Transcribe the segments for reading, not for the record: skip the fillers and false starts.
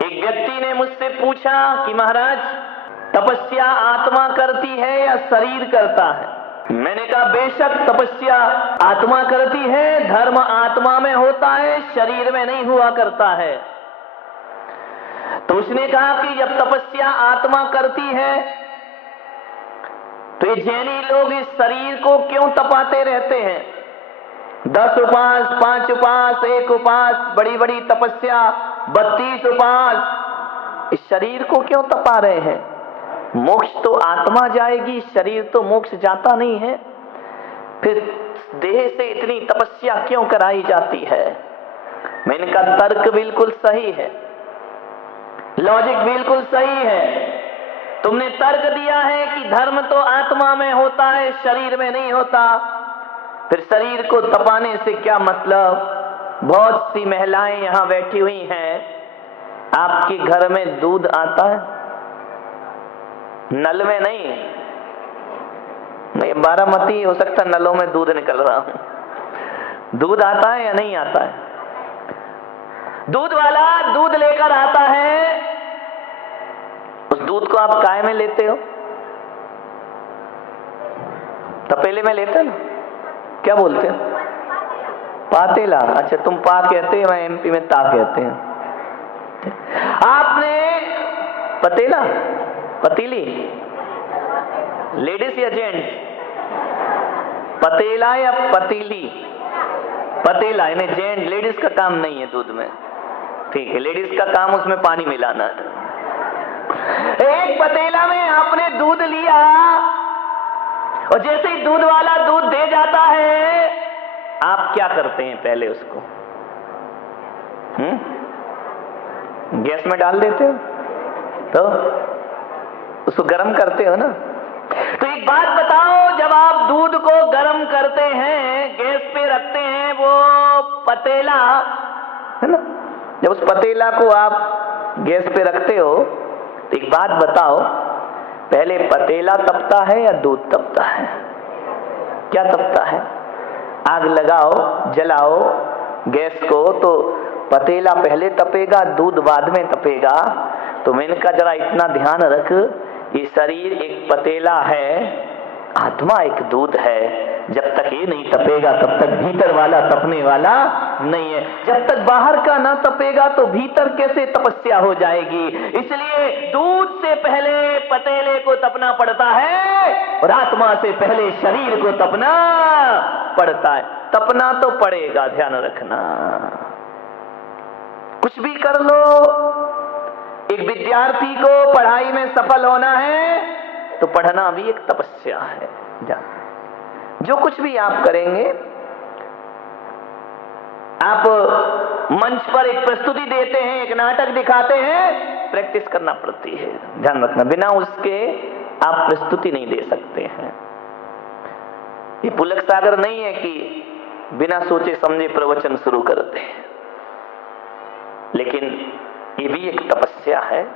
एक व्यक्ति ने मुझसे पूछा कि महाराज, तपस्या आत्मा करती है या शरीर करता है? मैंने कहा बेशक तपस्या आत्मा करती है, धर्म आत्मा में होता है, शरीर में नहीं हुआ करता है। तो उसने कहा कि जब तपस्या आत्मा करती है तो ये जैनी लोग इस शरीर को क्यों तपाते रहते हैं? 10 उपास, 5 उपास, 1 उपास, बड़ी बड़ी तपस्या, 32 उपास, इस शरीर को क्यों तपा रहे हैं? मोक्ष तो आत्मा जाएगी, शरीर तो मोक्ष जाता नहीं है, फिर देह से इतनी तपस्या क्यों कराई जाती है? मैंने कहा तर्क बिल्कुल सही है, लॉजिक बिल्कुल सही है। तुमने तर्क दिया है कि धर्म तो आत्मा में होता है, शरीर में नहीं होता, फिर शरीर को तपाने से क्या मतलब? बहुत सी महिलाएं यहां बैठी हुई हैं, आपके घर में दूध आता है? नल में नहीं, मैं बारामती हो सकता नलों में दूध निकल रहा हूं। दूध आता है या नहीं आता है? दूध वाला दूध लेकर आता है, उस दूध को आप काय में लेते हो? तपेले में लेते हो ना? क्या बोलते हो? पातेला। अच्छा, तुम पा कहते हो, मैं एमपी में ता कहते हैं। आपने पतेला, पतीली, लेडीज या जेंट्स? पतेला या पतीली? पतेला, इन्हें जेंट लेडीज का काम नहीं है दूध में, ठीक है, लेडीज का काम उसमें पानी मिलाना है। एक पतेला में आपने दूध लिया और जैसे ही दूध वाला दूध दे जाता है, आप क्या करते हैं? पहले उसको गैस में डाल देते हो, तो उसको गर्म करते हो ना? तो एक बात बताओ, जब आप दूध को गर्म करते हैं, गैस पे रखते हैं, वो पतेला है ना, जब उस पतेला को आप गैस पे रखते हो, तो एक बात बताओ, पहले पतेला तपता है या दूध तपता है? क्या तपता है? आग लगाओ, जलाओ गैस को, तो पतेला पहले तपेगा, दूध बाद में तपेगा। तो मैंने कहा जरा इतना ध्यान रख, ये शरीर एक पतेला है, आत्मा एक दूध है। जब तक ये नहीं तपेगा तब तक भीतर वाला तपने वाला नहीं है। जब तक बाहर का ना तपेगा तो भीतर कैसे तपस्या हो जाएगी? इसलिए दूध से पहले पतेले को तपना पड़ता है और आत्मा से पहले शरीर को तपना पड़ता है। तपना तो पड़ेगा, ध्यान रखना। कुछ भी कर लो, एक विद्यार्थी को पढ़ाई में सफल होना है तो पढ़ना भी एक तपस्या है। जो कुछ भी आप करेंगे, आप मंच पर एक प्रस्तुति देते हैं, एक नाटक दिखाते हैं, प्रैक्टिस करना पड़ती है, ध्यान रखना। बिना उसके आप प्रस्तुति नहीं दे सकते हैं। ये पुलक सागर नहीं है कि बिना सोचे समझे प्रवचन शुरू करते हैं, लेकिन ये भी एक तपस्या है।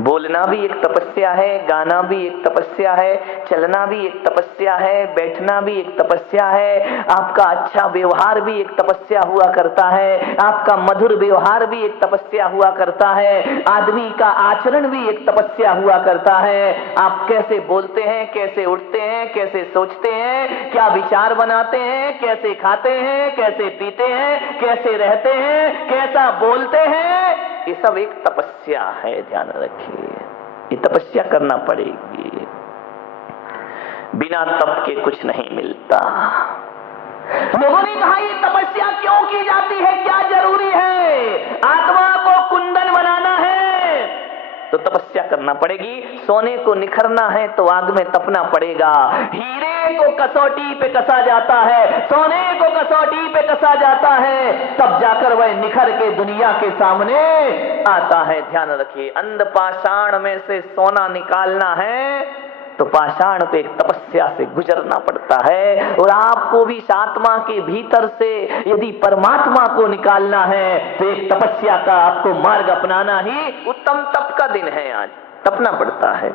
बोलना भी एक तपस्या है, गाना भी एक तपस्या है, चलना भी एक तपस्या है, बैठना भी एक तपस्या है। आपका अच्छा व्यवहार भी एक तपस्या हुआ करता है, आपका मधुर व्यवहार भी एक तपस्या हुआ करता है, आदमी का आचरण भी एक तपस्या हुआ करता है। आप कैसे बोलते हैं, कैसे उठते हैं, कैसे सोचते हैं, क्या विचार बनाते हैं, कैसे खाते हैं, कैसे पीते हैं, कैसे रहते हैं, कैसा बोलते हैं, ये सब एक तपस्या है। ध्यान रखिए, ये तपस्या करना पड़ेगी। बिना तप के कुछ नहीं मिलता। लोगों ने कहा ये तपस्या क्यों की जाती है, क्या जरूरी है? आत्मा को कुंदन बनाना है तो तपस्या करना पड़ेगी। सोने को निखरना है तो आग में तपना पड़ेगा। हीरे को कसौटी पे कसा जाता है, सोने को कसौटी पे कसा जाता है, तब जाकर वह निखर के दुनिया के सामने आता है। ध्यान रखिए, अंध पाषाण में से सोना निकालना है तो पाषाण पे एक तपस्या से गुजरना पड़ता है। और आपको भी इस आत्मा के भीतर से यदि परमात्मा को निकालना है तो एक तपस्या का आपको मार्ग अपनाना ही उत्तम तप का दिन है। आज तपना पड़ता है।